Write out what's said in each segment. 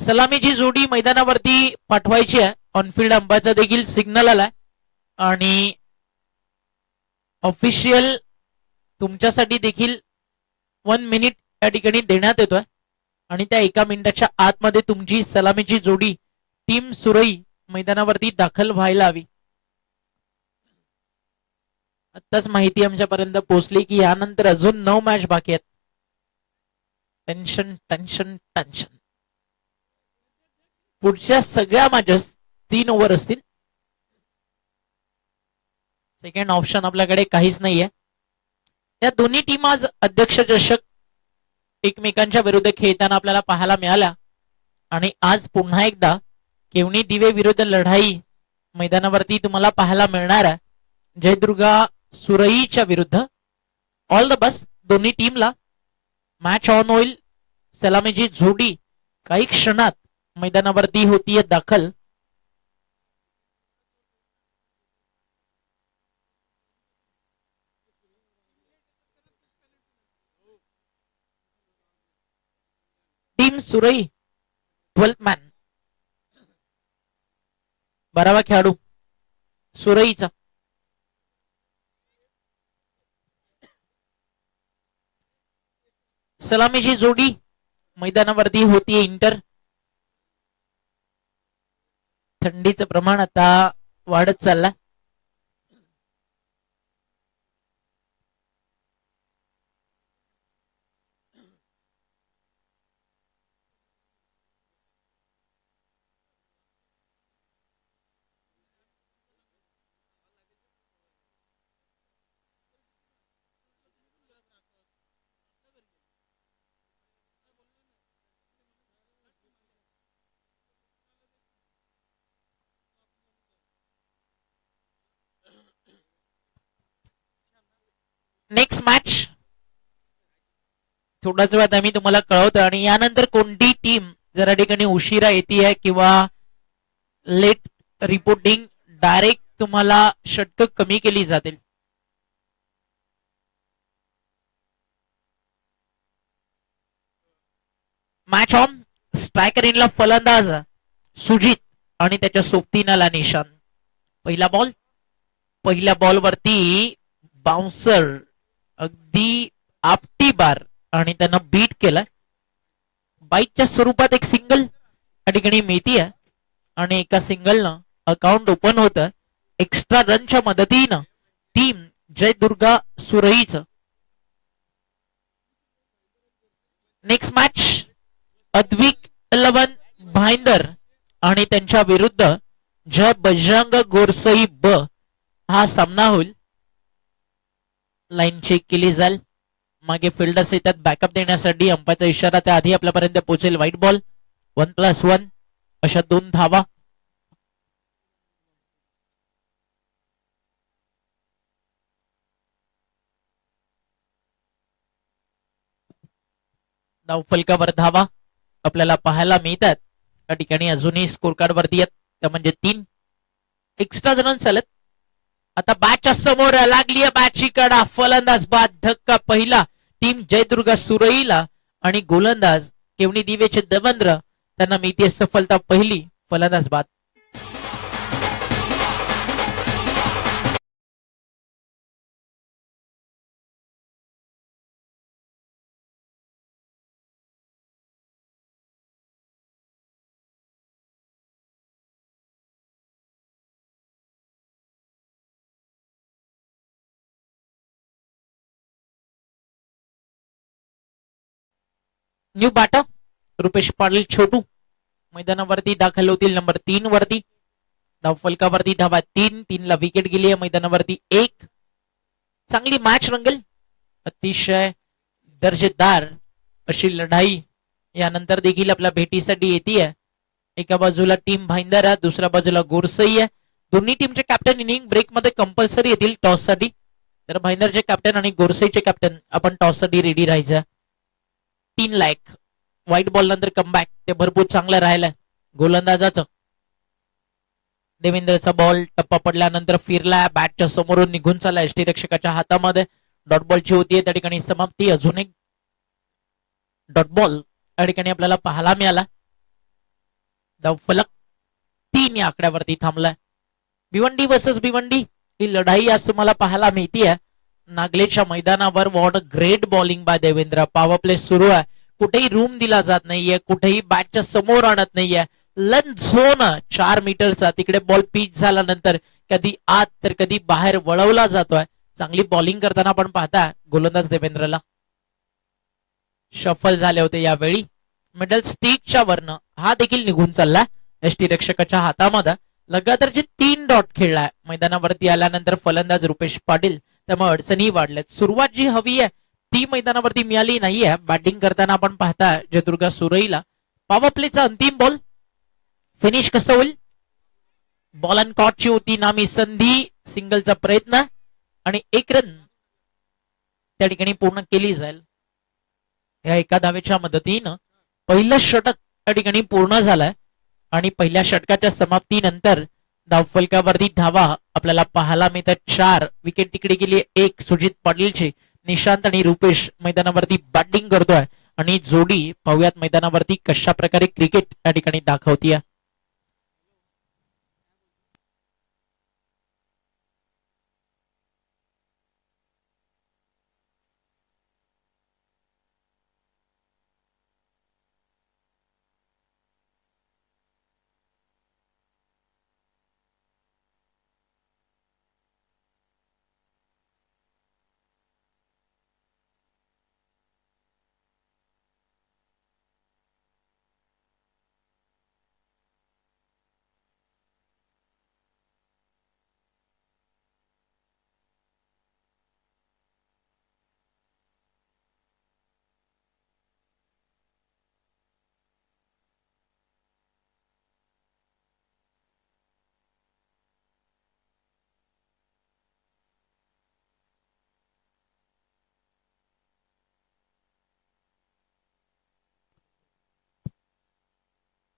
सलामीची जोडी मैदानावरती पाठवायची आहे. ऑनफिल्ड अंपायरचा देखील सिग्नल आलाय आणि ऑफिशियल तुमच्यासाठी देखील 1 मिनिट या ठिकाणी देण्यात येतोय आणि त्या 1 मिनिटाच्या आतमध्ये तुमची सलामीची जोडी टीम सुरई मैदानावरती दाखल व्हायला हवी. आत्ताच माहिती आमच्यापर्यंत पोहोचली की यानंतर अजून 9 मॅच बाकी आहेत. Tension tension tension. पुढच्या सगळ्या मॅचेस 3 ओव्हर असतील. सेकंड ऑप्शन आपल्याकडे काहीच नाहीये. या दोन्ही टीम आज अध्यक्ष चषक एकमेकांच्या विरुद्ध खेळताना आपल्याला पाहायला मिळाल्या आणि आज पुन्हा एकदा केवणी दिवे विरुद्ध लढाई मैदानावरती तुम्हाला पाहायला मिळणार आहे. जयदुर्गा सुरईच्या विरुद्ध. ऑल द बेस्ट दोन्ही टीमला. मॅच ऑन होईल. सलामीची जोडी काही क्षणात मैदानावरती होतीये दाखल. टीम सुरई 12th मॅन 12वा खेळाडू सुरईचा. सलामीची जोडी मैदानावरती होतीये इंटर. थंडीचं प्रमाण आता वाढत चाललंय. नेक्स्ट मॅच थोड्याच वेळात आम्ही तुम्हाला कळवतो आणि यानंतर कोणती टीम जर या ठिकाणी उशिरा येते किंवा लेट रिपोर्टिंग डायरेक्ट तुम्हाला षटक कमी केली जातील. Match on. स्ट्रायकर इनला फलंदाज सुजित आणि त्याच्या सोबतीनाला निशान. पहिला बॉल. पहिल्या बॉलवरती बाउन्सर अगदी आपटी बार आणि त्यांना बीट केलाय. बाईटच्या स्वरूपात एक सिंगल या ठिकाणी मिळती आहे आणि एका सिंगलनं अकाउंट ओपन होतं. एक्स्ट्रा रनच्या मदतीनं टीम जयदुर्गा सुरईचं. नेक्स्ट मॅच अद्विक 11 भाईंदर आणि त्यांच्या विरुद्ध जय बजरंग गोरसई ब हा सामना होईल. लाईन चेक केली जाईल. मागे फिल्डर्स येतात बॅकअप देण्यासाठी. अंपायरचा इशारा त्याआधी आपल्यापर्यंत पोहोचेल. White ball. 1+1 अशा 2 धावा. धावफलकावर धावा आपल्याला पाहायला मिळतात. या ठिकाणी अजूनही स्कोर कार्ड वरती आहेत त्या म्हणजे 3 एक्स्ट्रा रन चालत. आता बॅटच्या समोर लागली बॅटची कडा. फलंदाज बाद. धक्का पहिला टीम जयदुर्गा सुरईला आणि गोलंदाज केवणी दिवेचे देवेंद्र त्यांना मिळते सफलता पहिली. फलंदाज बाद. न्यू बॅटर रुपेश पाटील छोटू मैदानावरती दाखल होतील. नंबर 3 वरती. धावफलकावरती धावा 3 ला विकेट गेली आहे. मैदानावरती 1. चांगली मॅच रंगेल. अतिशय दर्जेदार अशी लढाई यानंतर देखील आपल्या भेटीसाठी येते. एका बाजूला टीम भाईंदर आहे, दुसऱ्या बाजूला गोरसई आहे. दोन्ही टीमचे कॅप्टन इनिंग ब्रेक मध्ये कंपल्सरी येतील टॉस साठी. तर भाईंदरचे कॅप्टन आणि गोरसईचे कॅप्टन आपण टॉस साठी रेडी राहायचं. 3 लाख. व्हाईट बॉल नंतर कमबॅक ते भरपूर चांगलं राहिलंय गोलंदाजाचं. देवेंद्रचा बॉल टप्पा पडल्यानंतर फिरला. बॅटच्या समोरून निघून चालला. यष्टीरक्षकाच्या हातामध्ये डॉट बॉलची होतीये. त्या ठिकाणी समाप्ती. अजून एक डॉट बॉल या ठिकाणी आपल्याला पाहायला मिळाला. धावफलक 3 या आकड्यावरती थांबलाय. भिवंडी वर्सेस भिवंडी ही लढाई आज तुम्हाला पाहायला मिळतीये नागलेच्या मैदानावर. What a great bowling bye Devendra. Power play सुरू आहे, कुठेही रूम दिला जात नाहीये, कुठेही बॅटच्या समोर आणत नाहीये. लन झोन 4 मीटरचा, तिकडे बॉल पिच झाल्यानंतर कधी आत तर कधी बाहेर वळवला जातोय. चांगली बॉलिंग करताना आपण पाहता गोलंदाज देवेंद्रला. शफल झाले होते यावेळी. मिडल स्टिकच्या वरनं हा देखील निघून चालला एसटी रक्षकाच्या हातामध्ये. लगातारचे 3 डॉट खेळलाय. मैदानावरती आल्यानंतर फलंदाज रुपेश पाटील, त्यामुळे अडचणी वाढल्यात. सुरुवात जी हवी आहे ती मैदानावरती मिळाली नाहीये. बॅटिंग करताना आपण पाहता जयदुर्गा सुरईला. पॉवर प्लेचा अंतिम बॉल फिनिश कसं होईल. बॉल अँड कॉटची होती नामी संधी. सिंगलचा प्रयत्न आणि 1 रन त्या ठिकाणी पूर्ण केली जाईल. या एका धावेच्या मदतीनं पहिलं षटक त्या ठिकाणी पूर्ण झालंय आणि पहिल्या षटकाच्या समाप्तीनंतर धावफलकावरती धावा आपल्याला पाहायला मिळतात 4. विकेट तिकडे गेली 1 सुजित पाटीलची. निशांत आणि रुपेश मैदानावरती बॅटिंग करतोय आणि जोडी पाहुयात मैदानावरती कशा प्रकारे क्रिकेट त्या ठिकाणी दाखवतीये.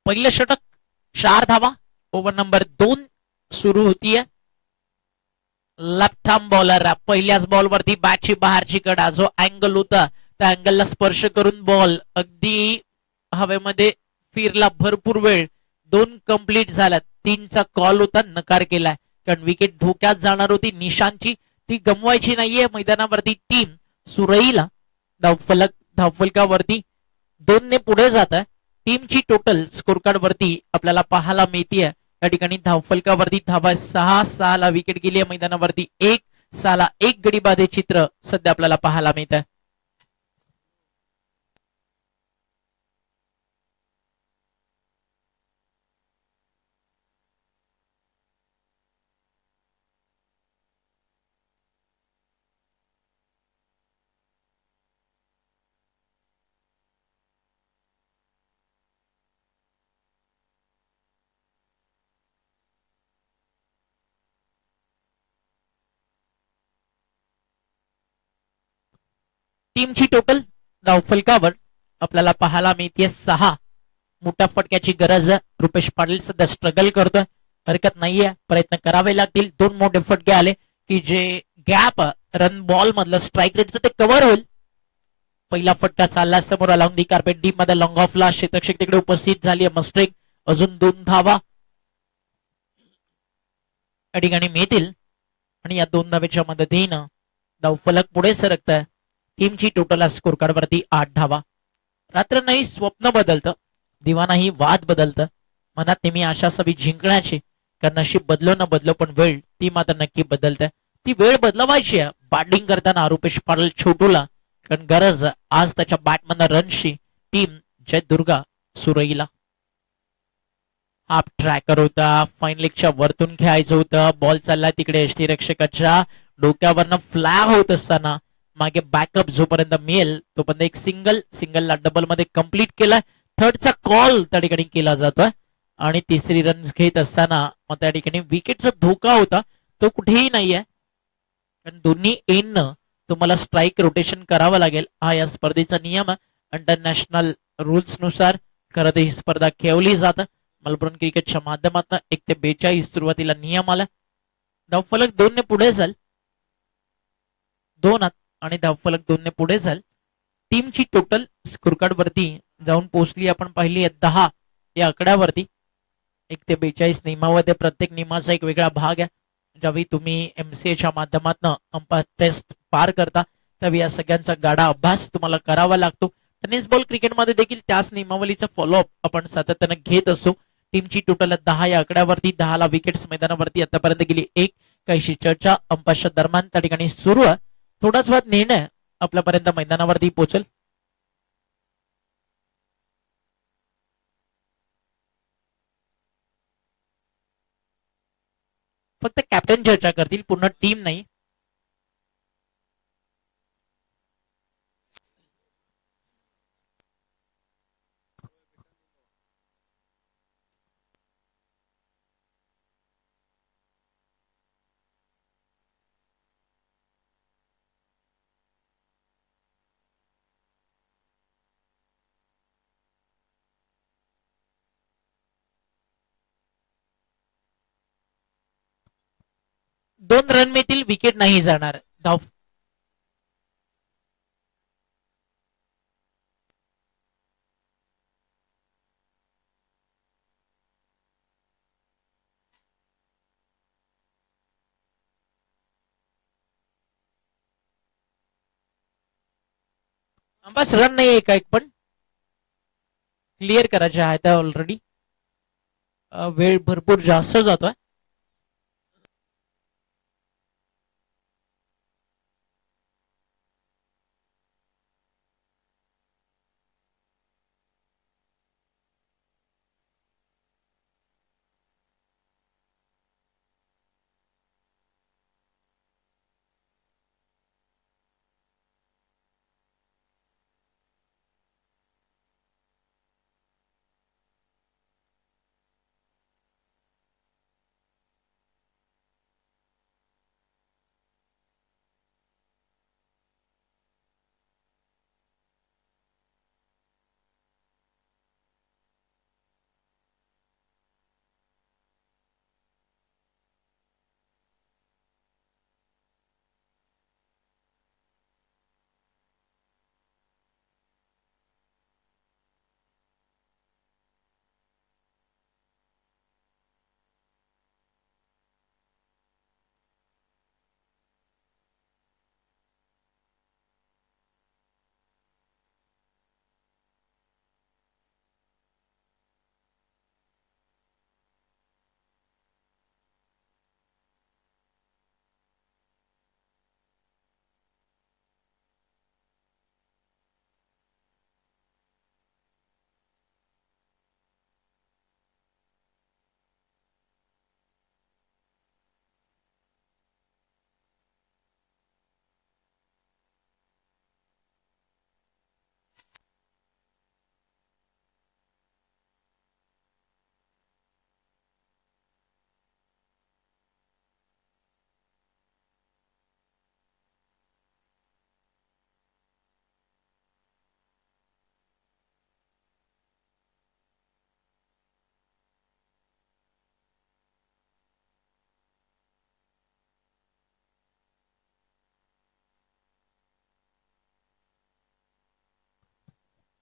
पहिलं षटक 4 धावा. ओव्हर नंबर 2 सुरू होतीये. लेफ्ट आर्म बॉलर पहिल्याच बॉलवरती बॅटची बाहेरची कडा, जो अँगल होता त्या अँगलला स्पर्श करून बॉल अगदी हवेमध्ये फिरला भरपूर वेळ. 2 कंप्लीट झाल्यात. 3चा कॉल होता, नकार केलाय कारण विकेट धोक्यात जाणार होती निशांची, ती गमवायची नाहीये. मैदानावरती टीम सुरईला धावफलकावरती 2 ने पुढे जात आहे. टीमची टोटल स्कोर कार्ड वरती आपल्याला पाहायला मिळतीये या ठिकाणी धावफलकावरती धावा 6 विकेट गेली आहे. मैदानावरती 1 गडी बाधे चित्र सध्या आपल्याला पाहायला मिळत आहे. टीमची टोटल धावफलकावर आपल्याला पाहायला मिळते 6. मोठ्या फटक्याची गरज आहे. रुपेश पाटील सध्या स्ट्रगल करतोय, हरकत नाहीये, प्रयत्न करावे लागतील. 2 मोठे फटके आले की जे गॅप रन बॉल मधलं स्ट्राईक रेटचं ते कव्हर होईल. पहिला फटका चालला समोर अलाउन दी कार्पेट डीप मध्ये लॉंग ऑफला क्षेत्रक्षक तिकडे उपस्थित झाली आहे. मस्टेक अजून 2 धावा या ठिकाणी मिळतील आणि या 2 धावेच्या मदतीनं धावफलक पुढे सरकत आहे. टीमची टोटल स्कोर कार्ड वरती 8 धावा. रात्र नाही स्वप्न बदलतं, दिवानाही वाद बदलतं. मनात नेहमी आशा सवी जिंकण्याची, कारण नशीब बदलो न बदलो पण वेळ ती मात्र नक्की बदलते. ती वेळ बदलवायची आहे बॅटिंग करताना रुपेश पाटील छोटूला, कारण गरज आज त्याच्या बॅटमधनं रनची. टीम जयदुर्गा सुरईला. हाफ ट्रॅकर होता, फाईन लेगच्या वरतून खेळायचं होतं. बॉल चालला तिकडे एसटी रक्षकाच्या डोक्यावरनं फ्लॅग होत असताना मागे बॅकअप जोपर्यंत मिळेल तोपर्यंत एक सिंगलला डबल मध्ये कंप्लीट केलाय. 3rdचा कॉल त्या ठिकाणी केला जातोय आणि 3री रन घेत असताना मग त्या ठिकाणी विकेटचा धोका होता, तो कुठेही नाहीये, कारण दोन्ही एंडनं तुम्हाला स्ट्राईक रोटेशन करावं लागेल. हा या स्पर्धेचा नियम आहे. इंटरनॅशनल रूल्स नुसार खरं तर ही स्पर्धा खेळवली जातं. मेलबर्न क्रिकेटच्या माध्यमातून 1 ते 42 सुरुवातीला नियम आला. धावफलक 2 ने पुढे जाईल. 2 आणि धावफलक 2 ने पुढे जाईल. टीमची टोटल स्कोर कार्ड वरती जाऊन पोहोचली आपण पाहिली 10 या आकड्यावरती. 1 ते 42 नियमामध्ये प्रत्येक नियमाचा एक वेगळा भाग आहे. ज्यावेळी तुम्ही MCAच्या माध्यमातून अंपायर टेस्ट पार करता त्यावेळी या सगळ्यांचा गाढा अभ्यास तुम्हाला करावा लागतो. टेनिस बॉल क्रिकेटमध्ये देखील त्याच नियमावलीचा फॉलोअप आपण सातत्याने घेत असतो. टीमची टोटल 10 या आकड्यावरती 10ला विकेट्स मैदानावरती आतापर्यंत गेली एक. काहीशी चर्चा अंपायरच्या दरम्यान त्या ठिकाणी सुरू आहे. थोडाच वेळात निर्णय आपल्यापर्यंत मैदानावरती पोहोचेल. फक्त कॅप्टन चर्चा करतील, पूर्ण टीम नाही. दोन रन मिळतील, विकेट नाही जाणार. धाव बस रन नाही आहे एक पण क्लिअर करायचे आहे ऑलरेडी. वेळ भरपूर जास्त जातोय.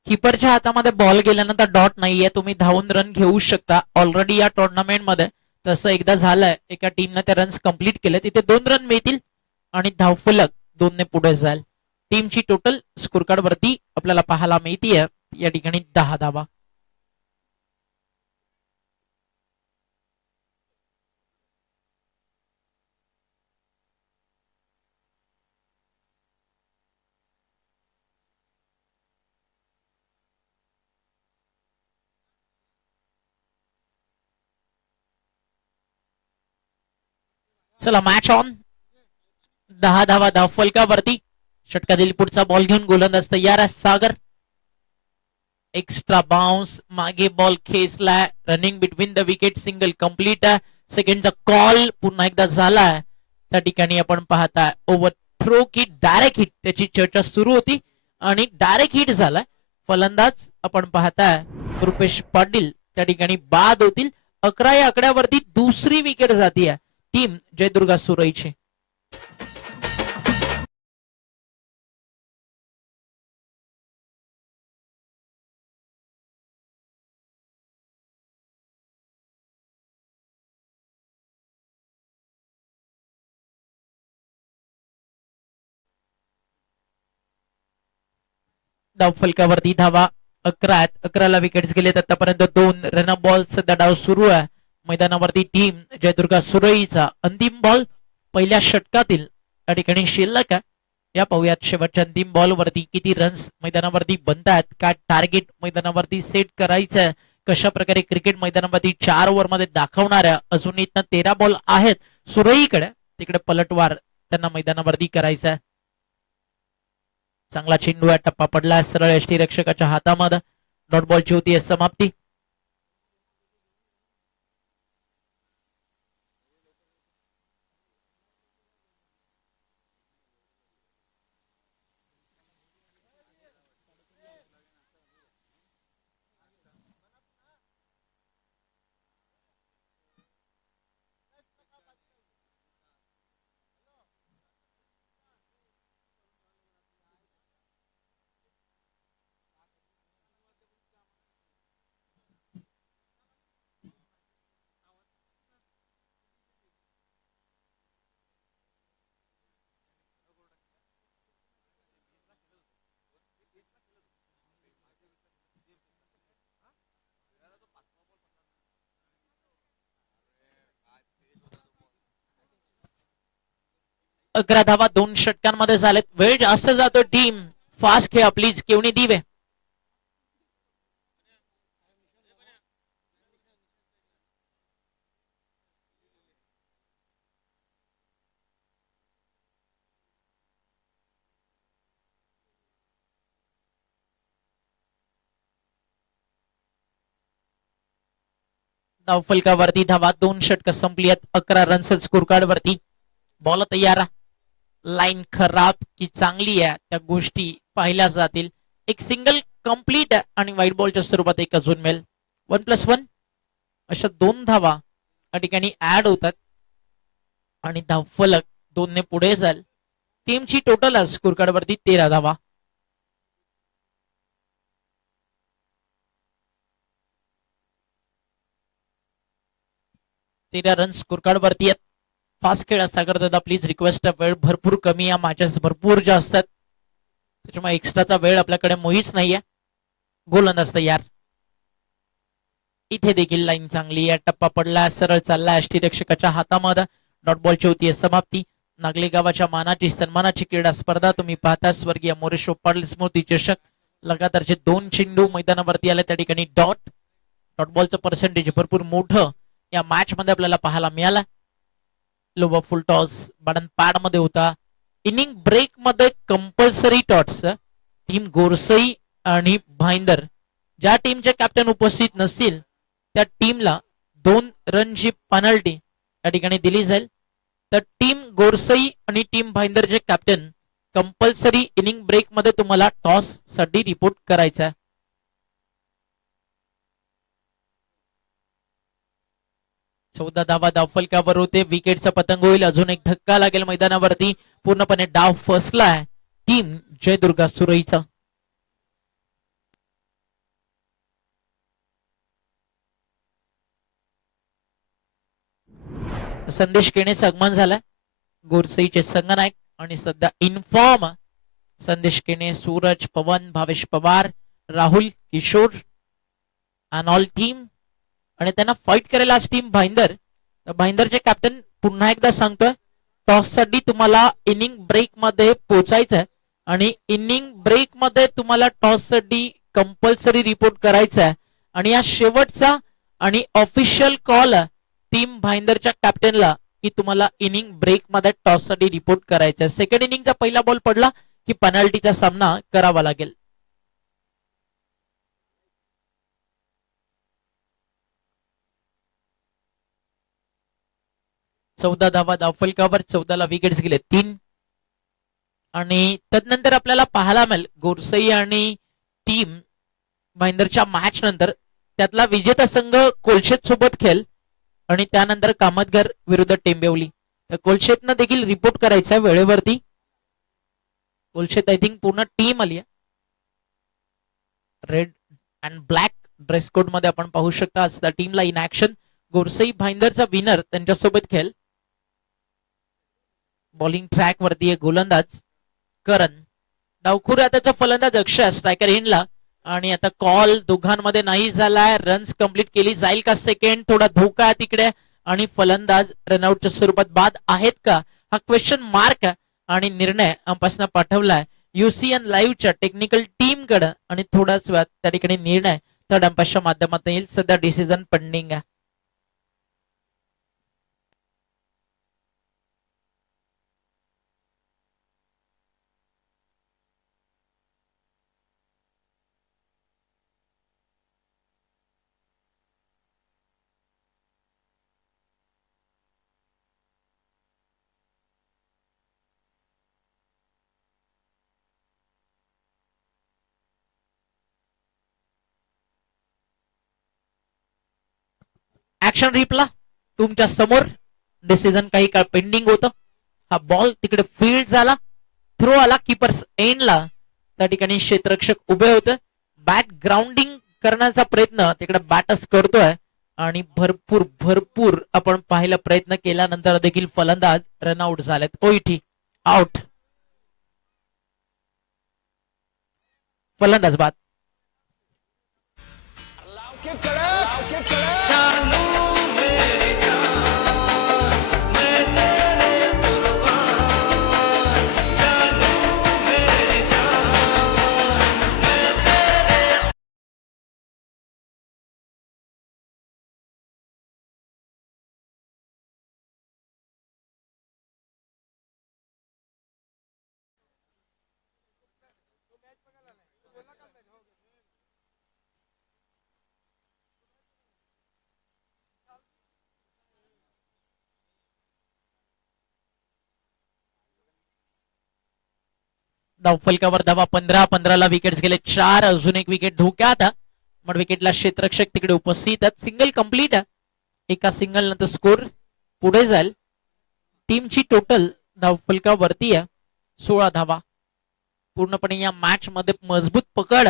किपरच्या हातामध्ये बॉल गेल्यानंतर डॉट नाहीये, तुम्ही धावून रन घेऊ शकता. ऑलरेडी या टुर्नामेंट मध्ये तसं एकदा झालंय, एका टीमने ते रन्स कंप्लीट केले. तिथे 2 रन मिळतील आणि धावफलक 2 ने पुढे जाईल. टीमची टोटल स्कोर कार्ड वरती आपल्याला पाहायला मिळतीये या ठिकाणी 10 धावा. चला मॅच ऑन. 10 धावा धावफलकावरती. षटका दिली, पुढचा बॉल घेऊन गोलंदाज तयार आहे सागर. एक्स्ट्रा बाउन्स, मागे बॉल खेचलाय, running between the wicket, single complete आहे. सेकंडचा कॉल पुन्हा एकदा झालाय. त्या ठिकाणी आपण पाहताय ओव्हर थ्रो की डायरेक्ट हिट, त्याची चर्चा सुरू होती आणि डायरेक्ट हिट झालाय. फलंदाज आपण पाहताय रुपेश पाटील त्या ठिकाणी बाद होतील. 11 या आकड्यावरती दुसरी विकेट जाती टीम जयदुर्गा सुरईची. धाव फलकावरती धावा 11 आहेत. 11ला विकेट्स गेलेत आतापर्यंत 2 रन बॉल सध्या डाव सुरू आहे मैदानावरती. टीम जयदुर्गा सुरईचा अंतिम बॉल पहिल्या षटकातील या ठिकाणी शिल्लक आहे. या पाहूयात शेवटच्या अंतिम बॉल वरती किती रन्स मैदानावरती बनतात, काय टार्गेट मैदानावरती सेट करायचं, कशा प्रकारे क्रिकेट मैदानावरती 4 ओव्हर मध्ये दाखवणाऱ्या. अजून इथं 13 बॉल आहेत सुरईकडे, तिकडे पलटवार त्यांना मैदानावरती करायचा आहे. चांगला चेंडू आहे, टप्पा पडला सरळ यष्टीरक्षकाच्या हातामध्ये. डॉट बॉलची होती समाप्ती. अकरा धावा 2 षटकांमध्ये झालेत. वेळ जास्त जातो. टीम फास्ट खेळा प्लीज. केवणी दिवे धावफलकावरती धावा 2 षटक संपली आहेत. 11 रन्स स्कोर कार्ड वरती. बॉल तयार. लाईन खराब की चांगली आहे त्या गोष्टी पाहिल्या जातील. एक सिंगल कंप्लीट आणि व्हाईट बॉलच्या स्वरूपात एक अजून मिळेल. 1+1 अशा 2 धावा या ठिकाणी ऍड होतात आणि धावफलक 2 ने पुढे जाईल. टीमची टोटल स्कोर कार्ड वरती 13 धावा. तेरा रन स्कोर कार्ड वरती आहेत. फास्ट खेळा सागर दादा प्लीज. रिक्वेस्ट. वेळ भरपूर कमी आहे, मॅचेस भरपूर जास्त आहेत, त्याच्यामुळे एक्स्ट्राचा वेळ आपल्याकडे मुळीच नाहीये. गोलंदाज तयार. इथे देखील लाईन चांगली आहे. टप्पा पडला सरळ चालला यष्टीरक्षकाच्या हातामध्ये. डॉट बॉलची होती समाप्ती. नागले गावाच्या मानाची सन्मानाची क्रीडा स्पर्धा तुम्ही पाहता. स्वर्गीय मोरेश्वर पाटील स्मृती चषक. लगातारचे 2 चेंडू मैदानावरती आले त्या ठिकाणी डॉट बॉलचं पर्सेंटेज भरपूर मोठं या मॅच मध्ये आपल्याला पाहायला मिळाला. लोवा फुल टॉस बटन पॅड मध्ये होता. इनिंग ब्रेक मध्ये कंपल्सरी टॉट्स. टीम गोरसई आणि भाईंदर ज्या टीमचे कॅप्टन उपस्थित नसतील त्या टीमला 2 रनची पेनल्टी या ठिकाणी दिली जाईल. तर टीम गोरसई आणि टीम भाईंदरचे कॅप्टन कंपल्सरी इनिंग ब्रेक मध्ये तुम्हाला टॉस साठी रिपोर्ट करायचा आहे. चौदा धावा धावफलकावर होते. विकेटचा पतंग होईल. अजून एक धक्का लागेल मैदानावरती. पूर्णपणे डाव फसलाय टीम जयदुर्गा सुरईचा. संदेश केणेचं आगमन झालंय. गोरसईचे संगनायक आणि सध्या in form Sandesh Kene, Suraj Pawan, Bhavesh Pawar, Rahul, Kishor and all team. आणि त्यांना फाईट करायला आज टीम भाईंदर. भाईंदरचे कॅप्टन पुन्हा एकदा सांगतोय टॉस साठी तुम्हाला इनिंग ब्रेक मध्ये पोहोचायचं आहे आणि इनिंग ब्रेक मध्ये तुम्हाला टॉस साठी कंपल्सरी रिपोर्ट करायचा आहे. आणि या शेवटचा आणि ऑफिशियल कॉल टीम भाईंदरच्या कॅप्टनला की तुम्हाला इनिंग ब्रेक मध्ये टॉस साठी रिपोर्ट करायचा आहे. सेकंड इनिंगचा पहिला बॉल पडला की पेनल्टीचा सामना करावा लागेल. चौदा धावा धावफलकावर. 14ला विकेट्स गेले 3. आणि तदनंतर आपल्याला पाहायला मिळेल गोरसई आणि टीम भाईंदरच्या मॅच नंतर त्यातला विजेता संघ कोलशेत सोबत खेळ आणि त्यानंतर कामतगर विरुद्ध टेंबिवली. तर कोलशेतनं देखील रिपोर्ट करायचा आहे वेळेवरती. कोलशेत आय थिंक पूर्ण टीम आली आहे. Red and black dress code मध्ये आपण पाहू शकता आज त्या टीमला इन ऍक्शन. गोरसई भाईंदरचा विनर त्यांच्यासोबत खेळ. बॉलिंग ट्रॅक वरती आहे गोलंदाज करण. डावखुरा त्याचा फलंदाज अक्षय स्ट्रायकर एंडला आणि आता कॉल दोघांमध्ये नाही झालाय. रन्स कंप्लीट केली जाईल का सेकंड, थोडा धोका आहे तिकडे आणि फलंदाज रनआउटच्या स्वरूपात बाद आहेत का हा क्वेश्चन मार्क आणि निर्णय अंपासना पाठवलाय युसीएन लाईव्हच्या टेक्निकल टीम कडे आणि थोडाच वेळात त्या ठिकाणी निर्णय थर्ड अंपायरच्या माध्यमातून येईल. सध्या डिसिजन पेंडिंग आहे. ऍक्शन रिप्ला तुमच्या समोर डिसिजन काही काळ पेंडिंग होतं. हा बॉल तिकडे फील्ड झाला, थ्रो आला कीपर्स एंडला. त्या ठिकाणी क्षेत्ररक्षक उभे होते. बॅट ग्राउंडिंग करण्याचा प्रयत्न तिकडे बॅटच करतोय आणि भरपूर भरपूर आपण पाहायला प्रयत्न केल्यानंतर देखील फलंदाज रनआउट झालेत. OET out. फलंदाज बाद. धावफलकावर धावा 15-15ला विकेट्स गेले 4. अजून एक विकेट धोक्यात. मग विकेटला क्षेत्ररक्षक तिकडे उपस्थित आहेत. Single complete. एका सिंगल नंतर स्कोर पुढे जाईल. टीमची टोटल धावफलकावरती आहे 16 धावा. पूर्णपणे या मॅच मध्ये मजबूत पकड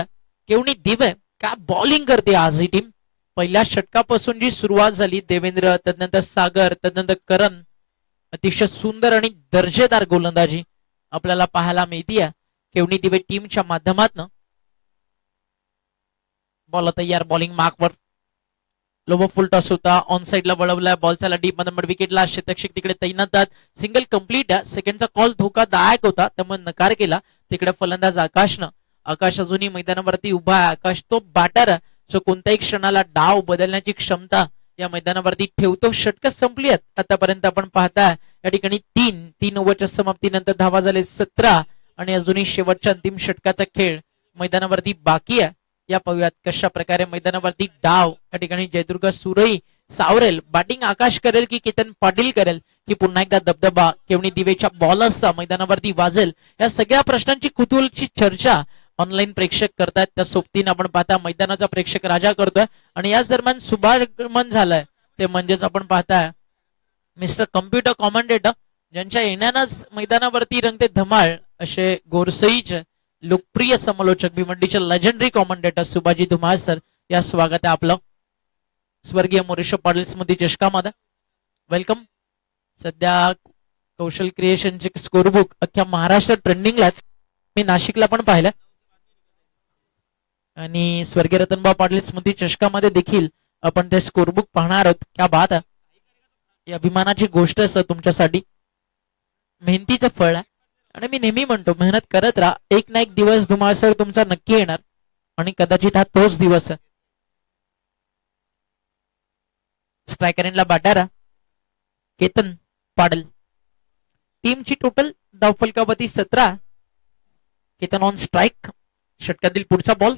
केवणी दिवे काय बॉलिंग करते आज ही टीम. पहिल्या षटकापासून जी सुरुवात झाली देवेंद्र, त्यानंतर सागर, त्यानंतर करण, अतिशय सुंदर आणि दर्जेदार गोलंदाजी आपल्याला पाहायला मिळतीये केवणी दिवे टीमच्या माध्यमातून. बॉल तयार, बॉलिंग मार्कवर. लोबो फुल टॉस होता, ऑन साइडला वळवलाय, बॉल चाला डीप मध्ये विकेटला. क्षेत्ररक्षक तिकडे तैनात. Single complete. सेकंडचा कॉल धोकादायक होता त्यामुळे नकार केला. तिकडे फलंदाज आकाशनं. आकाश अजूनही मैदानावरती उभा आहे. आकाश तो बॅटर जो कोणत्याही क्षणाला डाव बदलण्याची क्षमता या मैदानावरती ठेवतो. षटक संपली आहेत आतापर्यंत आपण पाहताय या ठिकाणी. 3 ओव्हरच्या समाप्तीनंतर धावा झाले 17 आणि अजूनही शेवटच्या अंतिम षटकाचा खेळ मैदानावरती बाकी आहे. या पाहूयात कशा प्रकारे मैदानावरती डाव या ठिकाणी जयदुर्ग सुरई सावरेल. बॅटिंग आकाश करेल की केतन पाटील करेल की पुन्हा एकदा दबदबा केवणी दिवेच्या बॉलर्सचा मैदानावरती वाजेल. या सगळ्या प्रश्नांची कुतूहलची चर्चा ऑनलाईन प्रेक्षक करतात. त्या सोबतीने आपण पाहता मैदानाचा प्रेक्षक राजा करतोय आणि याच दरम्यान शुभागमन झालंय ते म्हणजेच आपण पाहताय मिस्टर कम्प्युटर कॉमेंटेटर ज्यांच्या येण्यानंच मैदानावरती रंगते धमाल असे गोरसईचे लोकप्रिय समालोचक भिवंडीचे legendary commentator Subhaji Dhumal sir. या स्वागत आहे आपलं स्वर्गीय मोरेश पाटील स्मृती चषकामध्ये. वेलकम. सध्या कौशल क्रिएशनचे स्कोरबुक अख्ख्या महाराष्ट्र ट्रेंडिंगला. मी नाशिकला पण पाहिलं आणि स्वर्गीय रतनभाऊ पाटील स्मृती चषकामध्ये देखील आपण ते स्कोरबुक पाहणार आहोत. क्या बात आहे. ही अभिमानाची गोष्ट असं तुमच्यासाठी. मेहनतीचं फळ आहे आणि मी नेहमी म्हणतो मेहनत करत राहा. एक ना एक दिवस धुमाळ सर तुमचा नक्की येणार आणि कदाचित हा तोच दिवस आहे. स्ट्रायकरला बॅटर केतन पाडल. टीमची टोटल धावफलकावरती 17. Ketan on strike. षटकातील पुढचा बॉल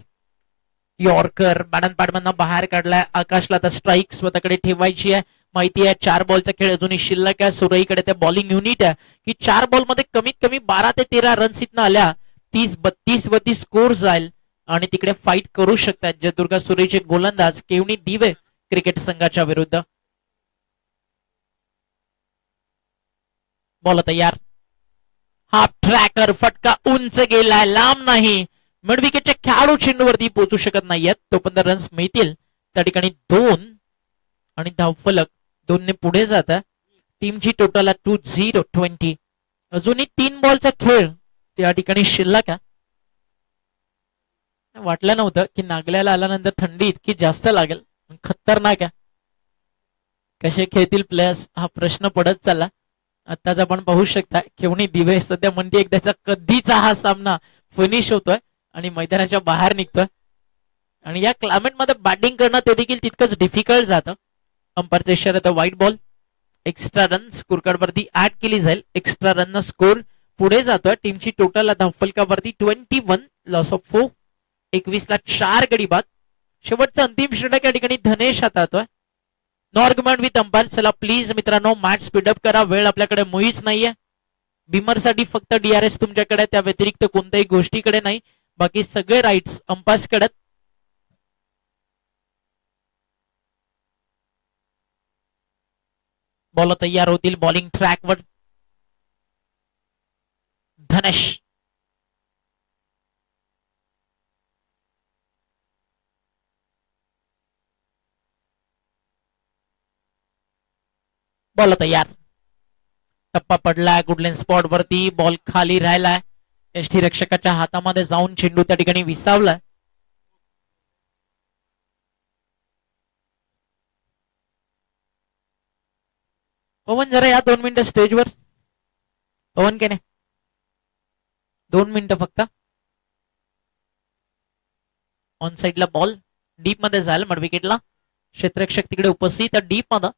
यॉर्कर बॅडन पॅडमधनं बाहेर काढलाय. आकाशला आता स्ट्राईक स्वतःकडे ठेवायची आहे. माहिती आहे 4 बॉलचा खेळ अजूनही शिल्लक आहे. सुरईकडे ते बॉलिंग युनिट आहे की 4 बॉल मध्ये कमीत कमी 12 ते 13 रन्स इथनं आल्या 30-32 वरती स्कोर जाईल आणि तिकडे फाईट करू शकतात जयदुर्गा सुरईचे गोलंदाज केवणी दिवे क्रिकेट संघाच्या विरुद्ध. बॉल तयार. हा ट्रॅकर फटका उंच गेलाय, लांब नाही. मिड विकेटच्या खेळाडू चेंडूवरती पोहोचू शकत नाहीयेत. तोपर्यंत रन्स मिळतील. त्या ठिकाणी 2 आणि धावफलक 2 ने पुढे जात. टीमची टोटल 20-20. अजूनही 3 बॉलचा खेळ त्या ठिकाणी शिल्लक आहे. वाटलं नव्हतं की नागल्याला आल्यानंतर थंडी इतकी जास्त लागेल. खतरनाक आहे. कसे खेळतील प्लेयर्स हा प्रश्न पडत चालला. आताच आपण पाहू शकता केवणी दिवे सध्या म्हणते एकदाचा कधीचा हा सामना फिनिश होतोय आणि मैदानाच्या बाहेर निघतोय. आणि या क्लायमेट मध्ये बॅटिंग करणं ते देखील तितकंच डिफिकल्ट जातं. अंपायरचा इशारा तर white ball. Extra run score card वरती ऍड केली जाईल. एक्स्ट्रा रन स्कोर पुढे जातोय. टीमची टोटल धावफलकावरती 21 लॉस ऑफ 4. 21ला 4 गडी बाद. शेवटचा अंतिम षटक या ठिकाणी धनेश हाताळतोय. No argument with umpire. चला प्लीज मित्रांनो मॅच स्पीडअप करा. वेळ आपल्याकडे मुळीच नाहीये. बिमर साठी फक्त DRS तुमच्याकडे, त्या व्यतिरिक्त कोणत्याही गोष्टीकडे नाही. बाकी सगळे राईट्स अंपायर्स कडे. बॉल तयार होतील बॉलिंग ट्रॅकवर. धनेश बॉल तयार. टप्पा पडलाय गुडलेन स्पॉट वरती. बॉल खाली राहिलाय. यष्टीरक्षकाच्या हातामध्ये जाऊन चेंडू त्या ठिकाणी विसावलाय. पवन जरा या 2 मिनिटं स्टेजवर. पवन केने 2 मिनिटं फक्त. ऑन साइडला बॉल डीप मध्ये जाईल मड विकेटला. क्षेत्ररक्षक तिकडे उपस्थित डीप मध्ये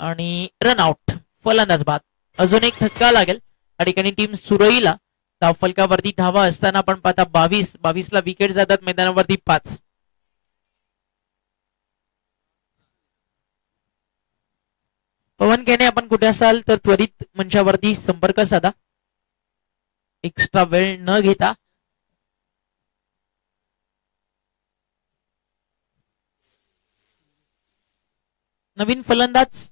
आणि रनआउट. फलंदाज बाद. अजून एक धक्का लागेल या ठिकाणी टीम सुरईला. धावफलकावरती धावा असताना आपण पाहता 22ला विकेट जातात. मैदानावरती 5. पवन केने आपण कुठे असाल तर त्वरित मंचावरती संपर्क साधा. एक्स्ट्रा वेळ न घेता. नवीन फलंदाज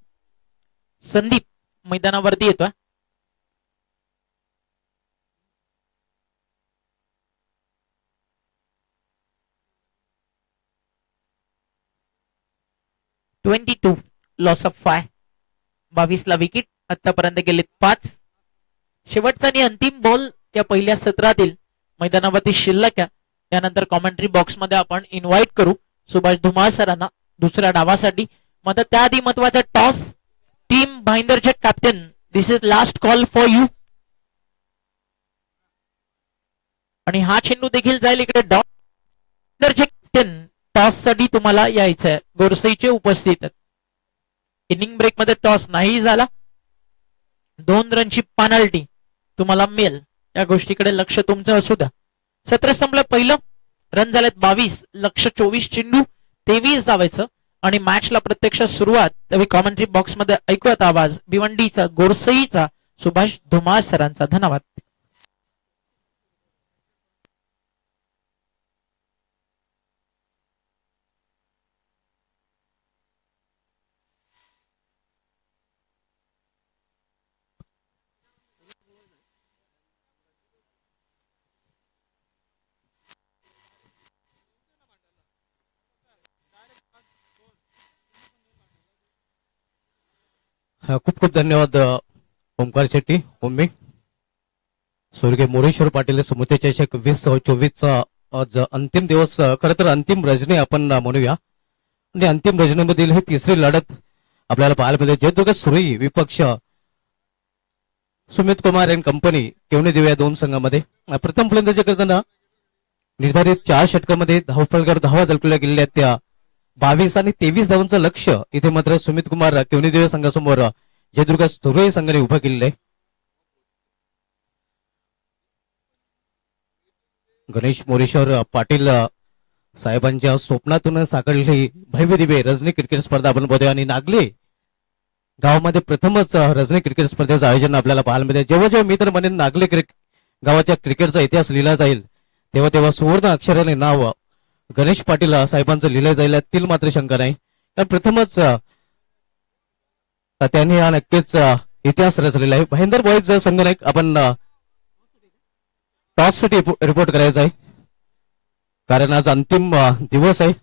संदीप मैदानावरती येतोय. (22) लॉस ऑफ 5. 22ला विकेट. आतापर्यंत गेले 5. शेवटचा आणि अंतिम बॉल या पहिल्या सत्रातील मैदानावरती शिल्लक आहे. त्यानंतर कॉमेंट्री बॉक्स मध्ये आपण इन्व्हाइट करू सुभाष धुमाळ सरांना दुसऱ्या डावासाठी. मग त्याआधी महत्वाचा टॉस. टीम भाईंदरचे captain this is last call for you. आणि हा चेंडू देखील जाईल इकडे भाईंदरचे कॅप्टन. टॉस साठी तुम्हाला यायचंय. गोरसईचे उपस्थित. इनिंग ब्रेक मध्ये टॉस नाही झाला. 2 रनची पेनल्टी तुम्हाला मिळेल. या गोष्टीकडे लक्ष तुमचं असू द्या. सत्र संपलं पहिलं. रन झालेत 22. लक्ष 24 चेंडू 23 धावायचं. आणि मॅचला प्रत्यक्ष सुरुवात त्यावेळी कॉमेंट्री बॉक्स मध्ये ऐकूयात आवाज भिवंडीचा गोरसईचा सुभाष धुमाळ सरांचा. धन्यवाद. खूप खूप धन्यवाद ओमकार शेट्टी. ओम्मी स्वर्गीय मोरेश्वर पाटील समुद्र चषक 2024चा आज अंतिम दिवस. खरं तर अंतिम रजनी आपण म्हणूया. आणि अंतिम रजनीमधील ही तिसरी लढत आपल्याला पाहायला मिळते. जयदुर्ग सुरई विपक्ष सुमित कुमार अँड कंपनी केवणे देव या 2 संघामध्ये. प्रथम फलंदाजी करताना निर्धारित 4 षटकामध्ये धावफलकावर धावा झळकल्या गेलेल्या त्या 22 आणि 23 धावांचं लक्ष इथे मात्र सुमित कुमार केवणे देव संघासमोर जयदुर्ग सुरई संघाने उभं केलेलं आहे. गणेश मोरेश्वर पाटील साहेबांच्या स्वप्नातून साकारलेली भव्य दिव्य रजनी क्रिकेट स्पर्धा आपण बघूया. आणि नागले गावामध्ये प्रथमच रजनी क्रिकेट स्पर्धेचं आयोजन आपल्याला पाहायला मिळते. जेव्हा जेव्हा मी तर म्हणेन नागले गावाच्या क्रिकेटचा इतिहास लिहिला जाईल तेव्हा तेव्हा सुवर्ण अक्षराने नाव गणेश पाटील साहेबांचं लिहिलं जाईल यातील मात्र शंका नाही. कारण प्रथमच त्यांनी हा नक्कीच इतिहास रचलेला आहे. भाईंदर बॉईज संघनायक आपण टॉस साठी रिपोर्ट करायचा आहे. कारण आज अंतिम दिवस आहे.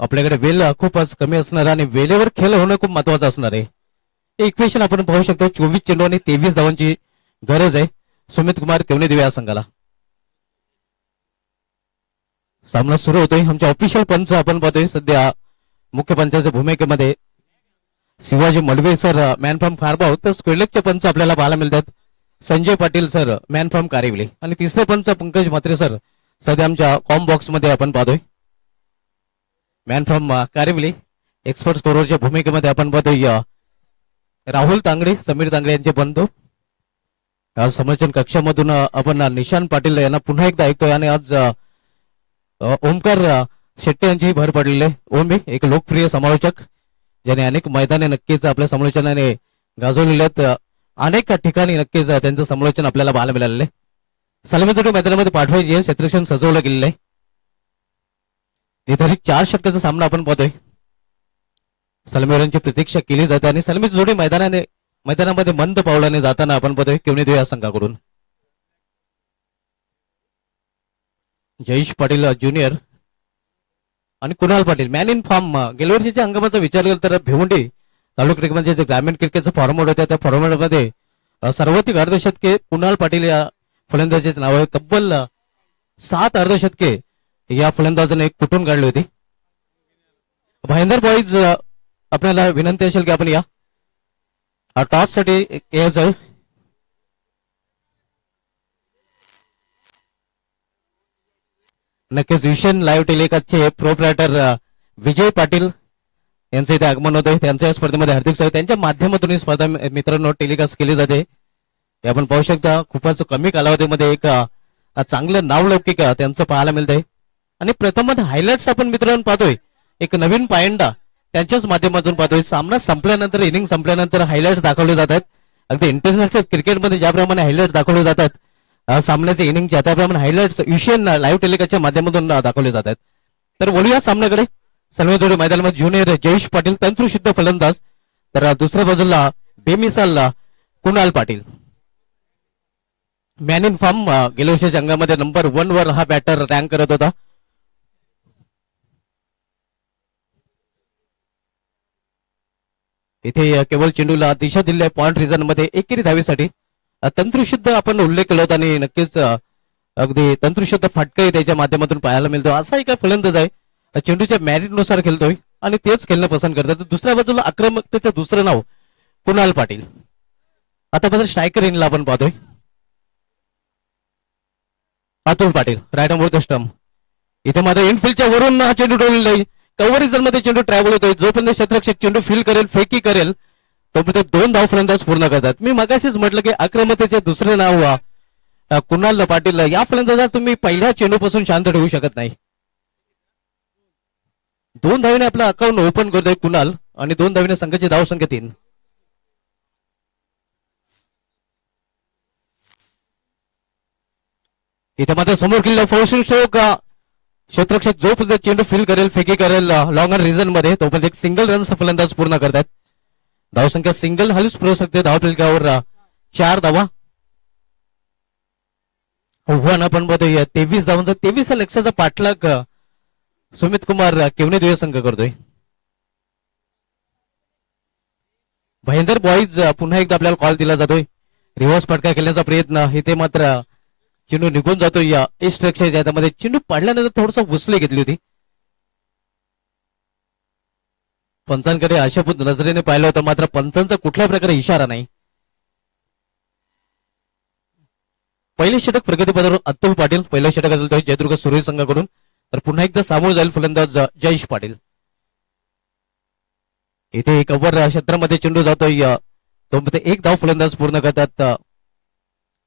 आपल्याकडे वेळ खूपच कमी असणार आणि वेळेवर खेळ होणं खूप महत्वाचं असणार आहे. हे इक्वेशन आपण पाहू शकतो. 24 चेंडू आणि 23 धावांची गरज आहे सुमित कुमार केवणे देव या संघाला. सामना सुरू होतोय. आमच्या ऑफिशियल पंच आपण पाहतोय सध्या मुख्य पंचाच्या भूमिकेमध्ये Shivaji Madve sir man from Kharbav, तर स्क्वेडलेगचे पंच आपल्याला पाहायला मिळतात Sanjay Patil sir man from Karivali, आणि तिसरे पंच पंकज म्हात्रे सर सध्या आमच्या कॉम बॉक्स मध्ये आपण पाहतोय. मॅन फ्रॉम कारिवली एक्सपर्ट स्कोररच्या भूमिकेमध्ये आपण पाहतोय राहुल तांगडे समीर तांगडे यांचे बंधू. आज समर्थन कक्षामधून आपण निशांत पाटील यांना पुन्हा एकदा ऐकतोय, आणि आज ओमकार शेट्टे यांची भर पडलेली आहे. ओम एक लोकप्रिय समालोचक ज्याने अनेक मैदाने नक्कीच आपल्या समालोचनाने गाजवलेले आहेत. अनेक ठिकाणी नक्कीच त्यांचं समालोचन आपल्याला पाहायला मिळालेलं आहे. सलामीजोडी मैदानामध्ये पाठवायची आहे, क्षेत्ररक्षण सजवलं गेलेलं आहे. निर्धारित 4 षटकाचा सामना आपण पाहतोय. सलामीवरांची प्रतीक्षा केली जाते आणि सलामी जोडी मैदानामध्ये मंद पावलाने जाताना आपण पाहतोय केवणेदेव या संघाकडून जयेश पाटील ज्युनियर आणि Kunal Patil man in form. गेल्या वर्षीच्या हंगामाचा विचार केला तर भिवंडी तालुका क्रिकेट म्हणजे जे ग्रामीण क्रिकेटचा फॉर्मॅट होता त्या फॉर्मॅटमध्ये सर्वाधिक अर्धशतके कुणाल पाटील या फलंदाजाचे नाव आहे. तब्बल 7 अर्धशतके या फलंदाजाने कुठून काढली होती. भाईंदर बॉईज आपल्याला विनंती असेल की आपण या टॉस साठी यायचं आहे. नक्कीच vision live टेलिकास्टचे proprietor Vijay Patil यांचं इथे आगमन होतंय. त्यांच्या या स्पर्धेमध्ये हार्दिक स्वागत. त्यांच्या माध्यमातून ही स्पर्धा मित्रांनो टेलिकास्ट केली जाते. हे आपण पाहू शकता खूपच कमी कालावधीमध्ये एक चांगलं नावलौकिक त्यांचं पाहायला मिळतंय. आणि प्रथमतः हायलाइट्स आपण मित्रांनो पाहतोय एक नवीन पायंडा त्यांच्याच माध्यमातून पाहतोय. सामना संपल्यानंतर इनिंग संपल्यानंतर हायलाइट्स दाखवले जातात. अगदी इंटरनॅशनल क्रिकेटमध्ये ज्याप्रमाणे हायलाइट्स दाखवले जातात सामन्याचे इनिंगच्या, त्याप्रमाणे हायलाइट्स युशियन लाईव्ह टेलिकास्टच्या माध्यमातून दाखवले जातात. तर बोलूया सामन्याकडे. सलमेजोडी मैदानामध्ये ज्युनियर जयेश पाटील तंत्रशुद्ध फलंदाज, तर दुसऱ्या बाजूला बेमिसाल Kunal Patil. Man in form गेल्या वर्षीच्या अंगामध्ये नंबर 1 वर हा बॅटर रँक करत होता. इथे केवळ चेंडूला दिशा दिली आहे पॉइंट रिझन मध्ये एकेरी धावेसाठी. तंत्रशुद्ध आपण उल्लेख केला होता आणि नक्कीच अगदी तंत्रशुद्ध फटकाही त्याच्या माध्यमातून पाहायला मिळतो. असा एक फलंदाज आहे चेंडूच्या मॅरिट नुसार खेळतोय आणि तेच खेळणं पसंत करतात. दुसऱ्या बाजूला आक्रमकतेचं दुसरं नाव कुणाल पाटील. आता बदल स्ट्रायकर इनला आपण पाहतोय Atul Patil right arm over the stump. इथे मात्र इनफिल्डच्या वरून हा चेंडू डोललेला आहे. कव्हर रिझन मध्ये चेंडू ट्रॅव्हल होतोय. जोपर्यंत क्षेत्ररक्षक चेंडू फील करेल फेकी करेल तोपर्यंत 2 धाव फलंदाज पूर्ण करतात. मी मगाशीच म्हटलं की आक्रमकतेचे दुसरे नाव कुणाल पाटील. या फलंदाजाला तुम्ही पहिल्या चेंडूपासून शांत ठेवू शकत नाही. 2 धावेने आपलं अकाउंट ओपन करतोय कुणाल आणि 2 धावेने संघाची धाव संख्या 3. इथे मात्र समोर किल्ला फौसिंग स्ट्रोक. क्षेत्ररक्षक जोपर्यंत चेंडू फील करेल फेकी करेल लॉंगर रिझन मध्ये तोपर्यंत एक सिंगल रनचा फलंदाज पूर्ण करतात. धावसंख्या सिंगल हल्स पुरवू शकते. धाव फलकावर 4 धावा. आव्हान आपण बघतोय 23 धावांचा 23 लक्षाचा पाठलाग सुमित कुमार केवणेदेव संघ करतोय. भाईंदर बॉईज पुन्हा एकदा आपल्याला कॉल दिला जातोय. रिव्हर्स फटका खेळण्याचा प्रयत्न. इथे मात्र चेंडू निघून जातो या ईस्ट रक्षाच्या त्यामध्ये. चेंडू पाडल्यानंतर थोडंसं घुसले घेतली होती. पंचांकडे आशापूत नजरेने पाहिलं होतं मात्र पंचांचा कुठल्या प्रकारे इशारा नाही. पहिले षटक प्रगतीपदावर अतुल पाटील. पहिलं षटक घालतोय जयदुर्ग सुरई संघाकडून. तर पुन्हा एकदा सामोर जाईल फलंदाज जयेश पाटील. इथे कव्हर क्षेत्रामध्ये चेंडू जातोय तोपर्यंत 1 धाव फलंदाज पूर्ण करतात.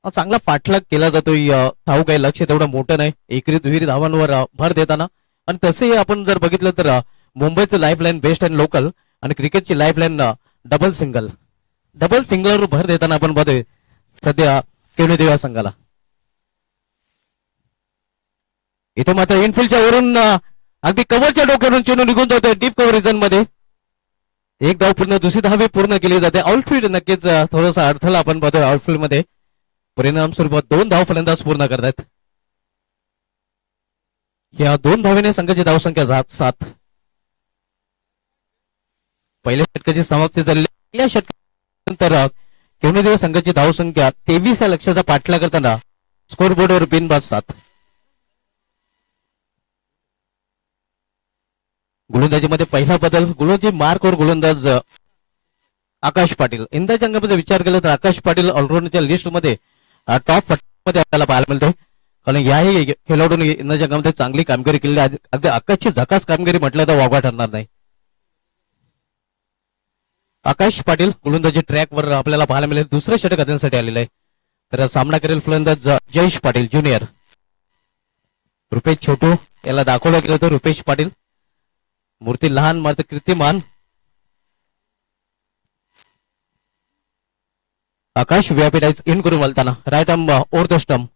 चांगला पाठलाग केला जातोय. धाव काही लक्ष तेवढं मोठं नाही. एकरी दुहेरी धावांवर भर देताना. आणि तसेही आपण जर बघितलं तर मुंबईचं लाईफलाईन बेस्ट अँड लोकल आणि क्रिकेटची लाईफलाईन डबल सिंगलवर भर देताना आपण बघतोय सध्या केवणेदेव या संघाला. इथे मात्र इनफिल्डच्या वरून अगदी कव्हरच्या डोक्यावरून चेंडू निघून जातोय डीप कव्हर रिजन मध्ये. 1 धाव पूर्ण, दुसरी धाव पूर्ण केली जाते. आउटफील्ड नक्कीच थोडासा अडथळा आपण बघतोय आउटफील्ड मध्ये. परिणाम स्वरूपात 2 धाव फलंदाज पूर्ण करतात. या 2 धावेने संघाची धावसंख्या 7. पहिल्या षटकाची समाप्ती झाली. या षटकानंतर केवणेदेव संघाची धावसंख्या 23 या लक्षाचा पाठलाग करताना स्कोर बोर्डवर बिनबाद 7. गोलंदाजीमध्ये पहिला बदल, गोलंदाजी मार्क और गोलंदाज आकाश पाटील. इंदाच्या अंगामध्ये विचार केला तर आकाश पाटील ऑलराऊंडच्या लिस्टमध्ये टॉप मध्ये आपल्याला पाहायला मिळते. कारण याही खेळाडूंनी इंदाच्या अंगामध्ये चांगली कामगिरी केली. अगदी आकाशची झकास कामगिरी म्हटलं तर वावगा ठरणार नाही. आकाश पाटील गोलंदाजी ट्रॅकवर आपल्याला पाहायला मिळेल. दुसरं षटक हातांसाठी आलेलं आहे. तर सामना करेल फलंदाज जयेश पाटील ज्युनियर. रुपेश छोटू याला दाखवलं गेलं होतं. रुपेश पाटील मूर्ती लहान मात्र कीर्तिमान. आकाश व्यापीडाईज इन करून वळताना right arm over the stump.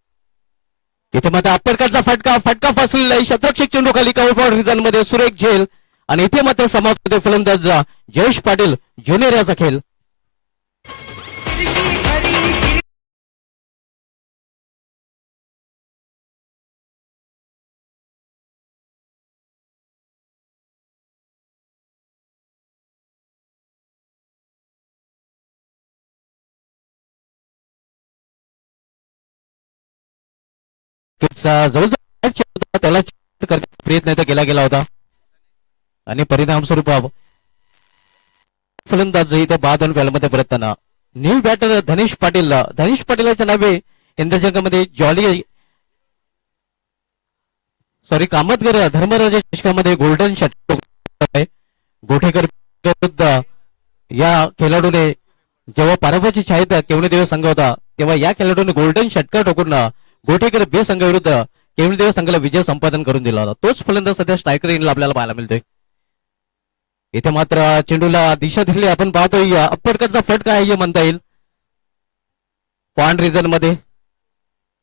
इथे मात्र अप्परकटचा फटका फसलेला आहे. शतरक्षक चेंडू खाली कव्हर रिझन मध्ये सुरेख झेल आणि इथे मात्र समाप्त होते फलंदाज जयेश पाटील ज्युनियर याचा खेळ. जवळजवळ त्याला करण्याचा प्रयत्न इथं केला होता आणि परिणाम स्वरूप फलंदाज इथं बाद मध्ये परतताना न्यू बॅटर धनेश पाटीलच्या नावे इंद्रच्या अंकामध्ये जॉली कामतगर धर्मराज चषकामध्ये गोल्डन षटक. गोठेकर विरुद्ध या खेळाडूने जेव्हा पारंपरिक छायेत केवणदेव संघ होता तेव्हा या खेळाडूने गोल्डन षटकार ठोकून गोठेकर बे संघाविरुद्ध केवणदेव संघाला विजय संपादन करून दिला होता. तोच फलंदाज सध्या स्ट्रायकर इनला आपल्याला पाहायला मिळतोय. इथे मात्र चेंडूला दिशा दिली आपण पाहतोय. अप्परकटचा फटका आहे म्हणता येईल. पॉइंट रिझन मध्ये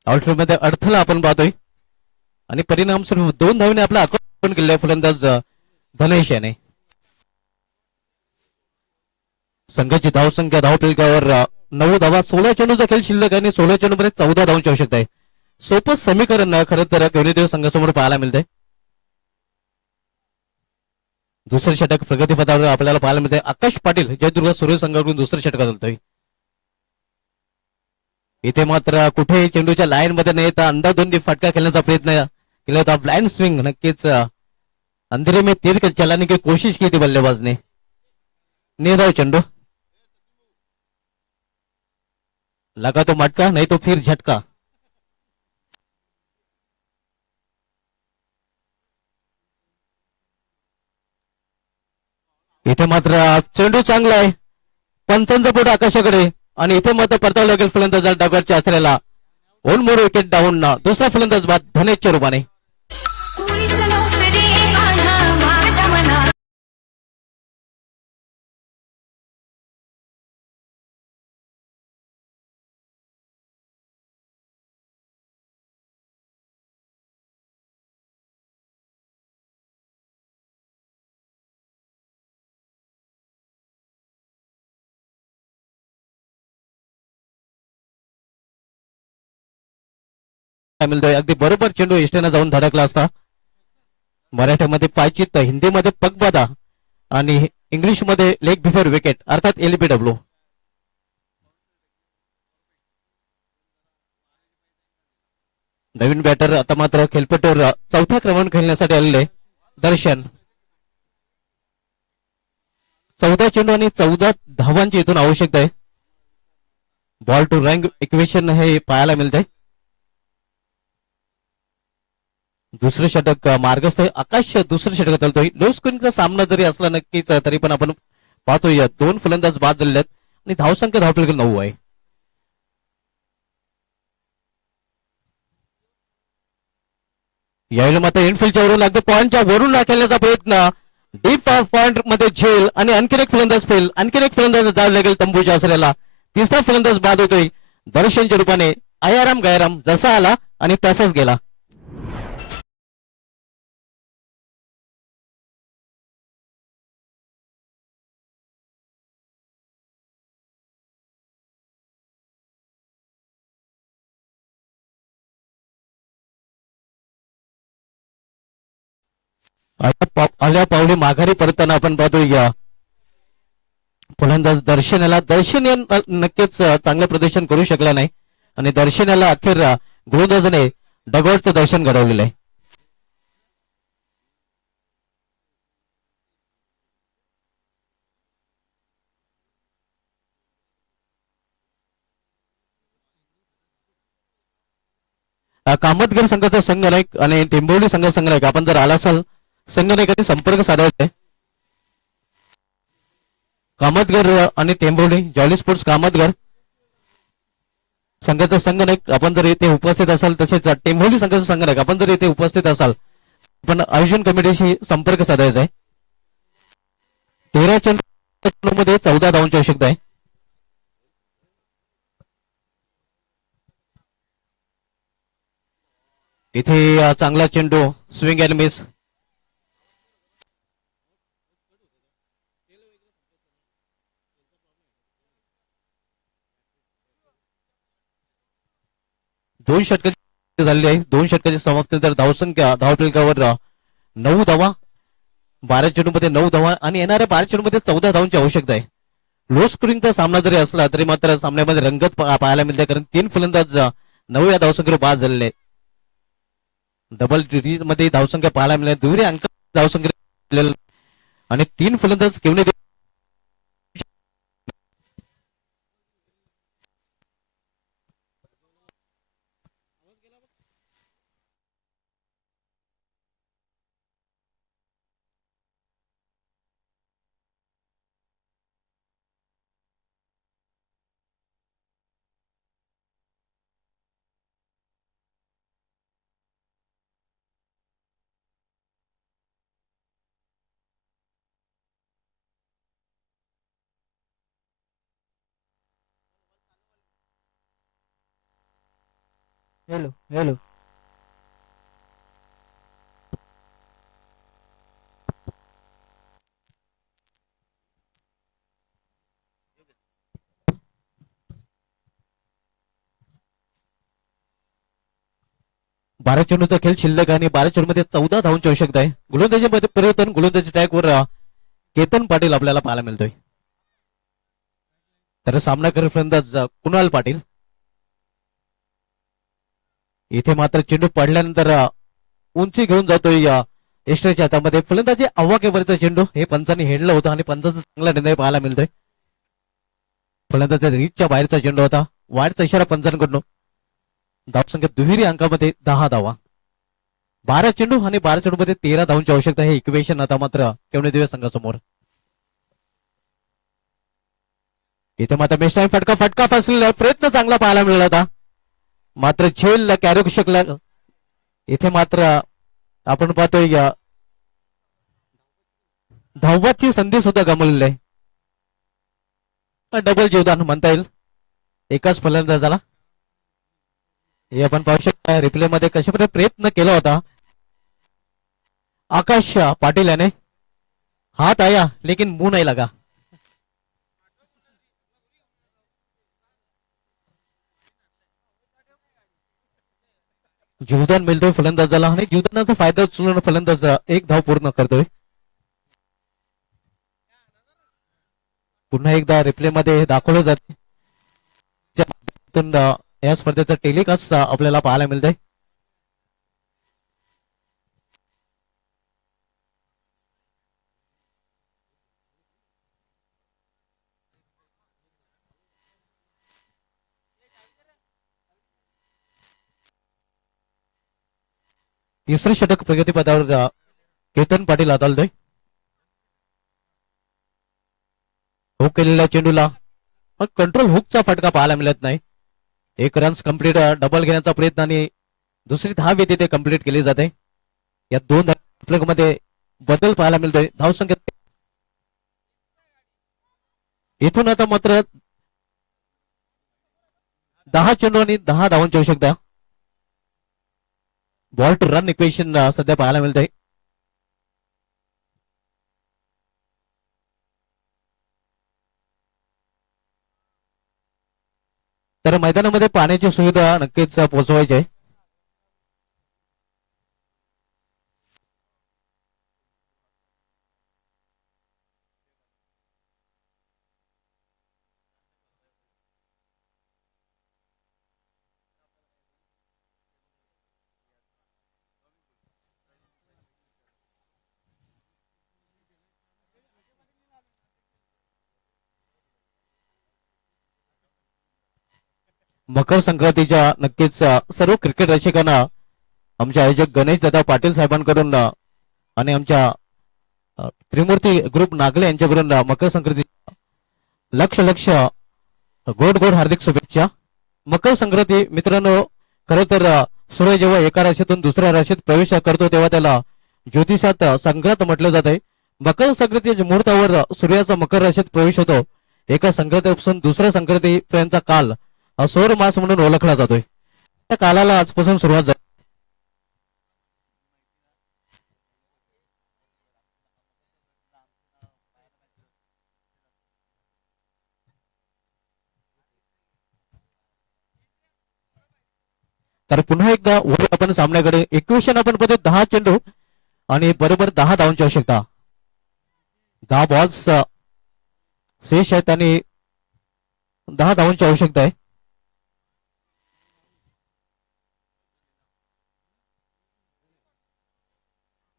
आउटफील्ड मध्ये अडथळा आपण पाहतोय आणि परिणाम स्वरूप 2 धावेने आपला आक्रमण केले फलंदाज धनेश याने. संघाची धावसंख्या धावफलकावर 9 धावा. 16 चेंडूचा खेळ शिल्लक आहे आणि 16 चेंडू मध्ये 14 धावांची आवश्यकता आहे. सोपं समीकरण खरं तर केवणदेव संघासमोर पाहायला मिळतंय. दुसरं षटक प्रगतीपथावर आपल्याला पाहायला मिळतंय. आकाश पाटील जयदुर्ग सूर्य संघाकडून दुसरं षटक चालतोय. इथे मात्र कुठे चेंडूच्या लाईन मध्ये न येता अंदाधुंदी फटका खेळण्याचा प्रयत्न केला होता. ब्लाइंड स्विंग नक्कीच अंधेरे में तीर चलाने की कोशिश की थी बल्लेबाज ने. निर्धाव चेंडू लगा तो मटका नहीं तो फिर झटका. इथे मात्र चेंडू चांगला आहे. पंचांचा बोट आकाशाकडे आणि इथे मात्र परतावं लागेल फलंदाज डागवरच्या असलेला. 1 मोर विकेट डाऊन. दुसरा फलंदाज बाद धनेशच्या रूपाने. मिळतोय अगदी बरोबर चेंडू इष्टेनं जाऊन धडकला असता. मराठीमध्ये पायचित्त, हिंदीमध्ये पगबादा आणि इंग्लिश मध्ये लेग बिफोर विकेट अर्थात एलबीडब्ल्यू. नवीन बॅटर आता मात्र खेळपट्टीवर चौथ्या क्रमांक खेळण्यासाठी आलेले दर्शन. 14 चेंडू आणि 14 धावांची इथून आवश्यकता आहे. बॉल टू रँक इक्वेशन हे पाहायला मिळते. दुसरं षटक मार्गस्थ आकाश दुसरं षटक चालतोय. लो स्कोरिंगचा सामना जरी असला नक्कीच तरी पण आपण पाहतोय 2 फलंदाज बाद झालेले आहेत आणि धावसंख्या धावफलक 9 आहे. यावेळी मात्र इनफिल्डच्या वरून अगदी पॉइंटच्या वरून खेळण्याचा प्रयत्न. डीप पॉइंट मध्ये झेल आणि आणखीन एक फलंदाज फेल. आणखीन एक फलंदाज जावं लागेल तंबूच्या असलेला. तिसरा फलंदाज बाद होतोय दर्शनच्या रूपाने. आयाराम गायराम जसा आला आणि तसाच गेला. आल्या पावली माघारी परतताना आपण पाहतोय फलंदाज दर्शन नक्कीच चांगलं प्रदर्शन करू शकला नाही आणि दर्शन याला अखेर गोलंदाजाने डगआउटचं दर्शन घडवलेलं आहे. कामतगर संघाचा संघनायक आणि टेंबोली संघाचा संघनायक आपण जर आला असाल संघनायकांनी संपर्क साधायचा आहे. कामतगर आणि टेंबोली जॉली स्पोर्ट्स कामतगर संघाचा संघनायक आपण जर येथे उपस्थित असाल तसेच टेंबोली संघाचा संघनायक आपण जर येथे उपस्थित असाल आपण आयोजन कमिटीशी संपर्क साधायचा आहे. 13 चेंडूमध्ये 14 धावांची आवश्यकता आहे. इथे चांगला चेंडू स्विंग अँड मिस. दोन षटक झालेली आहे. 2 षटकाची समाप्तीनंतर धावसंख्या धावफलकावर 9 धावा. 12 चेंडूमध्ये 9 धावा आणि येणाऱ्या 12 चेंडूमध्ये 14 धावांची आवश्यकता आहे. लो स्कोरिंगचा सामना जरी असला तरी मात्र सामन्यामध्ये रंगत पाहायला मिळते कारण 3 फलंदाज 9 या धावसंख्येवर बाद झालेले आहेत. डबल डिजिट मध्ये धावसंख्या पाहायला मिळाली. दुहेरी अंक धावसंख्या आणि 3 फलंदाज केवळ हेलो हेलो. बारा चेंडूचा खेळ शिल्लक आणि 12 चेंडूमध्ये 14 धावांची आवश्यकता आहे. गोलंदाजीमध्ये परिवर्तन. गोलंदाजी ट्रॅकवर केतन पाटील आपल्याला पाहायला मिळतोय. तर सामना करत फलंदाज कुणाल पाटील. इथे मात्र चेंडू पडल्यानंतर उंची घेऊन जातोय एस्ट्रेच्या हातामध्ये. फलंदाजी आव्हाकेवरचा चेंडू हे पंचांनी हेडलं होतं आणि पंचाचा चांगला निर्णय पाहायला मिळतोय. फलंदाजा रीचच्या बाहेरचा चेंडू होता. वाढचा इशारा पंचांकडून. धावसंख्या दुहेरी अंकामध्ये 10 धावा. 12 चेंडू आणि 12 चेंडूमध्ये 13 धावांची आवश्यकता. हे इक्वेशन आता मात्र केवढे दिवस संघासमोर. इथे मात्र बेस्ट टाइम फटका फसलेला प्रयत्न चांगला पाहायला मिळाला होता मात्र झेल कॅरी शकला. इथे मात्र आपण पाहतोय धावाची संधी सुद्धा गमावलेली आहे. डबल जीवदान म्हणता येईल एकाच फलंदाजाला. हे आपण पाहू शकता रिप्ले मध्ये कशा प्रयत्न केला होता आकाश पाटील याने. हात आया लेकिन मुंह नहीं लगा. जीवदान मिळतोय फलंदाजाला आणि जीवदानाचा फायदा उचलून फलंदाज एक धाव पूर्ण करतोय. पुन्हा एकदा रिप्ले मध्ये दाखवलं जाते. या स्पर्धेचं टेलिकास्ट आपल्याला पाहायला मिळतंय. तिसरे षटक प्रगतीपथावर केतन पाटील हाताळतोय. हुक केलेल्या चेंडूला पण कंट्रोल हुकचा फटका पाहायला मिळत नाही. एक रन्स कंप्लीट डबल घेण्याचा प्रयत्न आणि दुसरी धाव येते ते कंप्लीट केली जाते. या दोन मध्ये बदल पाहायला मिळतोय. धावसंख्या इथून आता मात्र 10 चेंडू आणि 10 धावांची आवश्यकता. बॉल टू रन इक्वेशन सध्या पाहायला मिळतंय. तर मैदानामध्ये पाण्याची सुविधा नक्कीच पोहोचवायची आहे. मकर संक्रांतीच्या नक्कीच सर्व क्रिकेट रसिकांना आमचे आयोजक गणेश दादा पाटील साहेबांकडून आणि आमच्या त्रिमूर्ती ग्रुप नागले यांच्याकडून मकर संक्रांती लक्ष लक्ष गोड गोड हार्दिक शुभेच्छा. मकर संक्रांती मित्रांनो, खरं तर सूर्य जेव्हा एका राशीतून दुसऱ्या राशीत प्रवेश करतो तेव्हा त्याला ज्योतिषात संक्रांत म्हटलं जाते. मकर संक्रांतीच्या मुहूर्तावर सूर्याचा मकर राशीत प्रवेश होतो. एका संक्रांतीपासून दुसऱ्या संक्रांतीपर्यंतचा काल सौर मास म्हणून ओळखला जातोय. त्या कालाला आजपासून सुरुवात झाली. तर पुन्हा एकदा वर आपण सामन्याकडे इक्वेशन आपण बघतो 10 चेंडू आणि बरोबर 10 धावांची आवश्यकता. 10 बॉल्स शेष आहेत आणि 10 धावांची आवश्यकता आहे.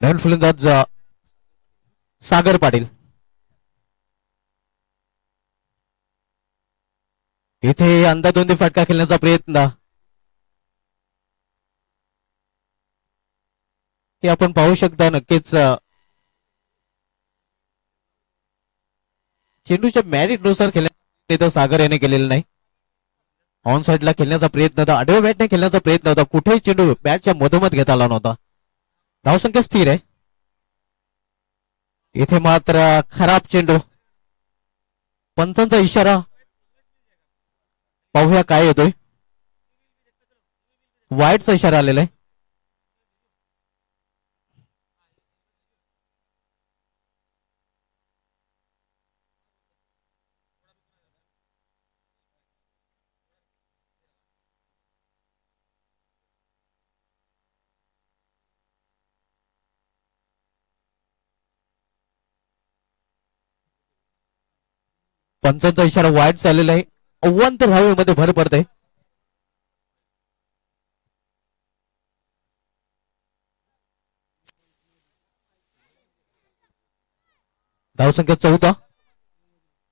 नवीन फलंदाज सागर पाटील. इथे अंदाधुंदी फटका खेळण्याचा प्रयत्न हे आपण पाहू शकता. नक्कीच चेंडूच्या मॅरिट नुसार खेळण्याचा सागर याने केलेला नाही. ऑन साइडला खेळण्याचा प्रयत्न होता, आडव्या बॅटने खेळण्याचा प्रयत्न होता, कुठेही चेंडू बॅटच्या मधोमध घेता आला नव्हता. धावसंख्या स्थिर आहे. इथे मात्र खराब चेंडू, पंचांचा इशारा पाहूया काय येतोय. वाईटचा इशारा आलेला आहे. पंचांचा इशारा वाईट चाललेला आहे. अव्वंतर धावेमध्ये भर पडते. धावसंख्या 14.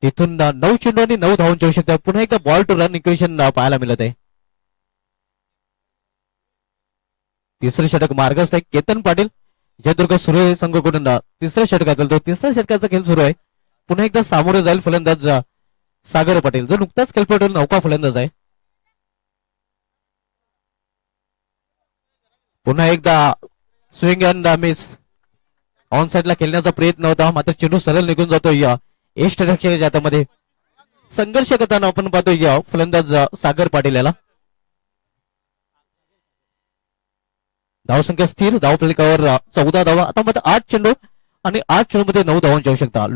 तिथून 9 चेंडू आणि 9 धावांची आवश्यकता. पुन्हा एकदा बॉल टू रन इक्वेशन पाहायला मिळत आहे. तिसरे षटक मार्गस्थ आहे. केतन पाटील जयदुर्ग सूर्य संघकडून तिसऱ्या षटकातील तो तिसऱ्या षटकाचा खेळ सुरू आहे. पुन्हा एकदा सामोरे जाईल फलंदाज सागर पाटील जो नुकताच खेळपटून नौका फलंदाज आहे. पुन्हा एकदा स्विंग अँड मिस. ऑन साइडला खेळण्याचा प्रयत्न होता, मात्र चेंडू सरळ निघून जातो. या एष्ट रक्षकाच्या हातामध्ये संघर्ष करताना आपण पाहतो या फलंदाज सागर पाटील याला. धावसंख्या स्थिर. धावफलकावर 14 धावा. आता मात्र 8 चेंडू आणि 8 चेंडू मध्ये 9 धावांची आवश्यकता.